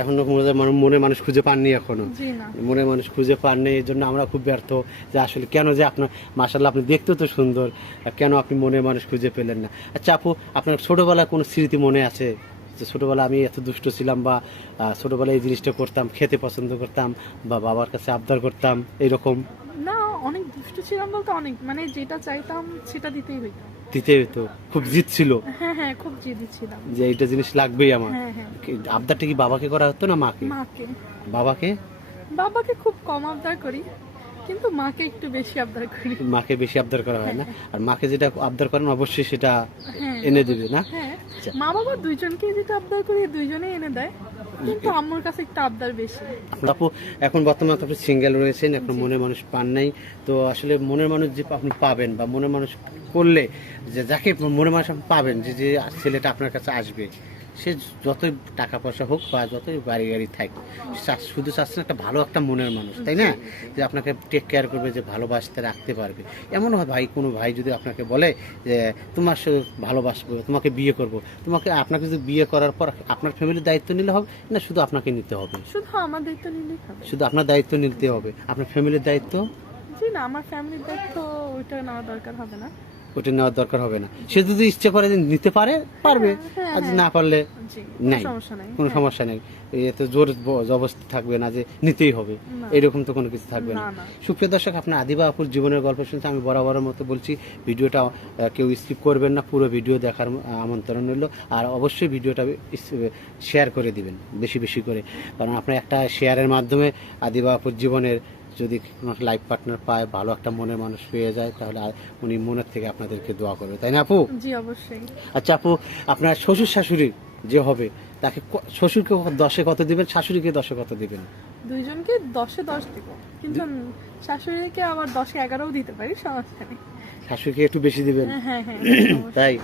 এখনো মনে মানুষ খুঁজে পাননি, এখনো মনে মানুষ খুঁজে পাননি। এই জন্য আমরা খুব ব্যর্থ যে আসলে কেন যে আপনার, মাশাআল্লাহ আপনি দেখতে তো সুন্দর, কেন আপনি মনে মানুষ খুঁজে পেলেন না? আচ্ছা আপু, আপনার ছোটবেলায় কোনো স্মৃতি মনে আছে যে ছোটবেলা আমি এত দুষ্ট ছিলাম, বা ছোটবেলায় এই জিনিসটা করতাম, খেতে পছন্দ করতাম, বা বাবার কাছে আবদার করতাম এইরকম? না, অনেক দুষ্ট ছিলাম বলতে অনেক, মানে যেটা চাইতাম সেটা দিতেই হইতো। দিতে হইতো? খুব জিদ ছিল? হ্যাঁ হ্যাঁ, খুব জেদি ছিলাম যে এইটা জিনিস লাগবেই আমার? হ্যাঁ হ্যাঁ। আবদারটা কি বাবাকে করা হতো না মাকে? মাকে। বাবাকে? বাবাকে খুব কম আবদার করি, কিন্তু মাকে একটু বেশি আবদার করি। মাকে বেশি আবদার করা হয় না? আর মাকে যেটা আবদার করেন অবশ্যই সেটা হ্যাঁ এনে দেবে না? হ্যাঁ, মা বাবা দুইজনকে যেটা আবদার করি দুইজনেই এনে দেয়, কিন্তু আম্মুর কাছে একটু আবদার বেশি। আপু এখন বর্তমানে আপনি সিঙ্গেল রয়েছেন, এখন মনের মানুষ পান নাই, তো আসলে মনের মানুষ যে আপনি পাবেন, বা মনের মানুষ করলে যে যাকে মনের মানুষ আপনি পাবেন, যে যে ছেলেটা আপনার কাছে আসবে, সে যতই টাকা পয়সা হোক বা যতই বাড়ি গাড়ি থাক, শুধু চাচ্ছেন একটা ভালো একটা মনের মানুষ, তাই না? যে আপনাকে টেক কেয়ার করবে, যে ভালোবাসতে রাখতে পারবে। এমন হয় ভাই, কোনো ভাই যদি আপনাকে বলে যে তোমার সাথে ভালোবাসবো, তোমাকে বিয়ে করব, তোমাকে আপনাকে যদি বিয়ে করার পর আপনার ফ্যামিলির দায়িত্ব নিলে হবে না শুধু আপনাকে নিতে হবে? শুধু আমার দায়িত্ব নিলেই হবে। শুধু আপনার দায়িত্ব নিতে হবে, আপনার ফ্যামিলির দায়িত্ব? জি না, আমার ফ্যামিলির দায়িত্ব ওইটা নেওয়া দরকার হবে না। ওটা নেওয়ার দরকার হবে না। সে যদি ইচ্ছে করে যে নিতে পারবে, আর না পারলে নাই, কোনো সমস্যা নেই। এতে জোর জবরদস্তি থাকবে না যে নিতেই হবে, এরকম তো কোনো কিছু থাকবে না। সুপ্রিয় দর্শক, আপনার আদিবা আপুর জীবনের গল্প শুনতে আমি বরাবরের মতো বলছি, ভিডিওটা কেউ স্কিপ করবেন না, পুরো ভিডিও দেখার আমন্ত্রণ রইল। আর অবশ্যই ভিডিওটা শেয়ার করে দিবেন বেশি বেশি করে, কারণ আপনার একটা শেয়ারের মাধ্যমে আদিবা আপুর জীবনের যদি কোনো লাইফ পার্টনার পায়, ভালো একটা মনের মানুষ পেয়ে যায়, তাহলে উনি মনের থেকে আপনাদেরকে দোয়া করবে, তাই না আপু? জি অবশ্যই। আচ্ছা আপু, আপনার শ্বশুর শাশুড়ি যে হবে, তাকে শ্বশুরকে 10-এ কত দিবেন, শাশুড়িকে 10-এ কত দিবেন? দুইজনকে 10-এ 10 দিব, কিন্তু শাশুড়িকে আবার 10-এ 11ও দিতে পারি, সমস্যা নেই। শাশুড়িকে একটু বেশি দিবেন? হ্যাঁ হ্যাঁ, তাই?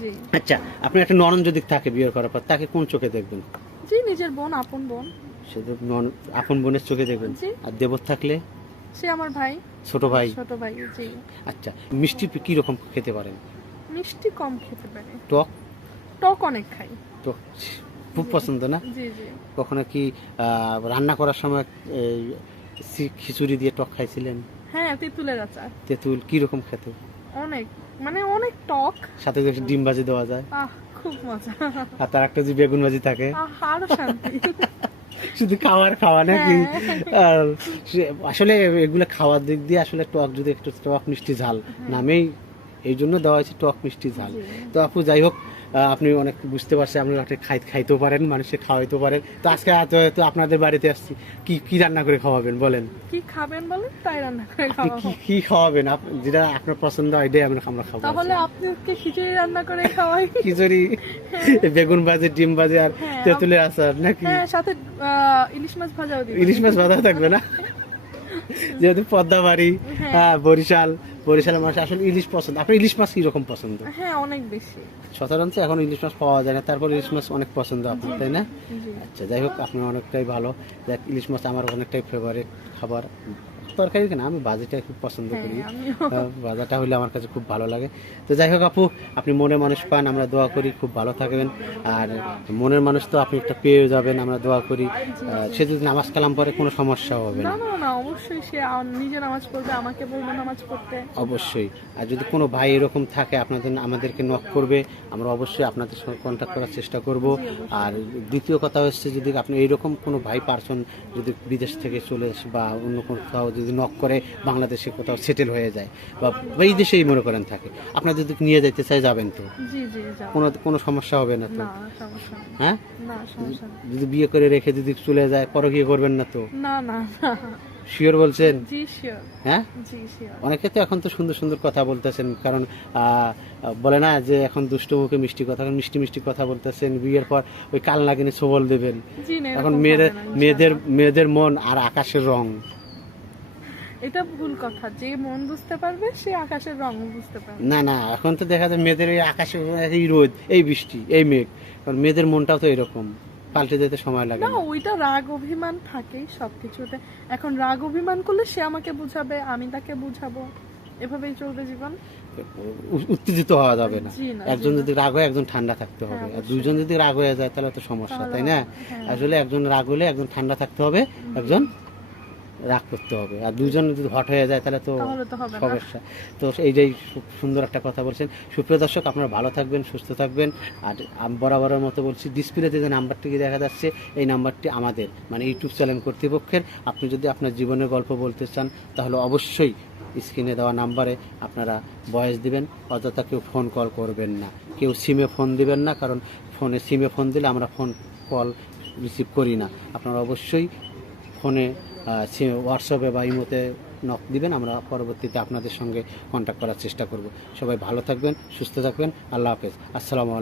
জি। আচ্ছা, আপনার একটা ননদ যদি থাকে বিয়ের করার পর, তাকে কোন চোখে দেখবেন? জি, নিজের বোন, আপন বোন। শুধু আপন বোনের চোখে দেখবেন? আর দেবর থাকলে? সে আমার ভাই, ছোট ভাই। ছোট ভাই, জি। আচ্ছা, মিষ্টি কি রকম খেতে পারেন? মিষ্টি কম খেতে পারে। টক? টক অনেক খাই। টক খুব পছন্দ না? জি জি। কখনো কি রান্না করার সময় খিচুড়ি দিয়ে টক খাইছিলেন? হ্যাঁ, তেঁতুলের আচার। তেঁতুল কি রকম খেতে? অনেক, মানে অনেক টক, সাথে যদি ডিম ভাজি দেওয়া যায়, খুব মজা। আর তার একটা যদি বেগুন ভাজি থাকে, আরো শান্তি। শুধু খাওয়া নাকি? আর আসলে এগুলো খাওয়ার দিক দিয়ে আসলে টক, যদি একটু টক মিষ্টি ঝাল নামেই এই জন্য দেওয়া হয়েছে টক মিষ্টি ঝাল। তো আপু যাই হোক, আপনি অনেক বুঝতে পারছেন, আপনি খাইতেও পারেন, মানুষকে খাওয়াইতেও পারেন। তো আজকে তো আপনাদের বাড়িতে আসছি, কি রান্না করে খাওয়াবেন বলেন? কি খাবেন বলেন, তাই রান্না করে খাওয়াবো। কি খাওয়াবেন যেটা আপনার পছন্দ হয়, এটাই আমরা খাবো। তাহলে আপনাকে খিচুড়ি রান্না করে খাওয়াই। খিচুড়ি, বেগুন ভাজি, ডিম ভাজি, আর তেঁতুলের আচার নাকি? হ্যাঁ, সাথে ইলিশ মাছ ভাজাও দিবেন। ইলিশ মাছ ভাজা থাকবে না? যেহেতু পদ্মাবাড়ি, বরিশালের মানুষ আসলে ইলিশ পছন্দ। আপনার ইলিশ মাছ কিরকম পছন্দ? হ্যাঁ, অনেক বেশি। সাধারণত এখন ইলিশ মাছ পাওয়া যায় না, তারপর ইলিশ মাছ অনেক পছন্দ আপনার, তাই না? আচ্ছা যাই হোক, আপনি অনেকটাই ভালো। ইলিশ মাছ আমার অনেকটাই ফেভারিট খাবার, তরকারি কেনা, আমি ভাজিটা খুব পছন্দ করি, ভাজাটা হলে আমার কাছে খুব ভালো লাগে। তো যাই হোক আপু, আপনি মনের মানুষ পান, আমরা দোয়া করি খুব ভালো থাকবেন। আর মনের মানুষ তো আপনি একটা পেয়ে যাবেন, আমরা দোয়া করি। সে যদি নামাজ কালাম পরে কোনো সমস্যা হবে না? না, অবশ্যই সে নিজে নামাজ পড়বে, আমাকে বলবে নামাজ পড়তে, অবশ্যই। আর যদি কোনো ভাই এরকম থাকে, আমাদেরকে নক করবে, আমরা অবশ্যই আপনাদের সঙ্গে কন্ট্যাক্ট করার চেষ্টা করব। আর দ্বিতীয় কথা হচ্ছে, যদি আপনি এইরকম কোনো ভাই পার্সন যদি বিদেশ থেকে চলে আসে, বা অন্য কোথাও যদি নক করে বাংলাদেশে কোথাও সেটেল হয়ে যায়, বা এই দেশেই মনে করেন থাকে, আপনার যদি নিয়ে যেতে চাই যাবেন তো? কোনো সমস্যা হবে না তো? হ্যাঁ, যদি বিয়ে করে রেখে যদি চলে যায়, পরকীয়া করবেন না তো? না। শিওর বলছেন? জি শিওর। হ্যাঁ, জি শিওর। অনেকে তো এখন তো সুন্দর সুন্দর কথা বলতেছেন, কারণ বলে না যে এখন দুষ্ট মুখে মিষ্টি কথা, মিষ্টি মিষ্টি কথা বলতেছেন, বিয়ের পর ওই কাল নাগিনে সবল দেবেন। এখন মেয়েদের মন আর আকাশের রং, এটা ভুল কথা। যে মন বুঝতে পারবে সে আকাশের রং বুঝতে পারবে। না, এখন তো দেখা যায় মেয়েদের এই আকাশে এই রোদ, এই বৃষ্টি, এই মেঘ, কারণ মেয়েদের মনটাও তো এরকম, পাল্টে যেতে সময় লাগে না। ওইটা রাগ অভিমান থাকেই সবকিছুতে। এখন রাগ অভিমান করলে সে আমাকে বুঝাবে, আমি তাকে বুঝাবো, এভাবেই চলবে জীবন। উত্তেজিত হওয়া যাবে না। জি না, একজন যদি রাগ হয় একজন ঠান্ডা থাকতে হবে, আর দুইজন যদি রাগ হয়ে যায় তাহলে তো সমস্যা, তাই না? আসলে একজন রাগ হলে একজন ঠান্ডা থাকতে হবে, একজন রাগ করতে হবে, আর দুজন যদি হট হয়ে যায় তাহলে তো তাহলে তো হবে না। সমস্যা। তো এইটাই সুন্দর একটা কথা বলছেন। সুপ্রিয় দর্শক, আপনারা ভালো থাকবেন, সুস্থ থাকবেন। আর বরাবরের মতো বলছি, ডিসপ্লেতে যে নাম্বারটি দেখা যাচ্ছে এই নাম্বারটি আমাদের মানে ইউটিউব চ্যানেল কর্তৃপক্ষের। আপনি যদি আপনার জীবনের গল্প বলতে চান তাহলে অবশ্যই স্ক্রিনে দেওয়া নাম্বারে আপনারা ভয়েস দিবেন, অযথা কেউ ফোন কল করবেন না, কেউ সিমে ফোন দিবেন না, কারণ সিমে ফোন দিলে আমরা ফোন কল রিসিভ করি না। আপনারা অবশ্যই ফোনে হোয়াটসঅ্যাপে বা ইমোতে নক দিবেন, আমরা পরবর্তীতে আপনাদের সঙ্গে কন্ট্যাক্ট করার চেষ্টা করব। সবাই ভালো থাকবেন, সুস্থ থাকবেন। আল্লাহ হাফেজ, আসসালামু আলাইকুম।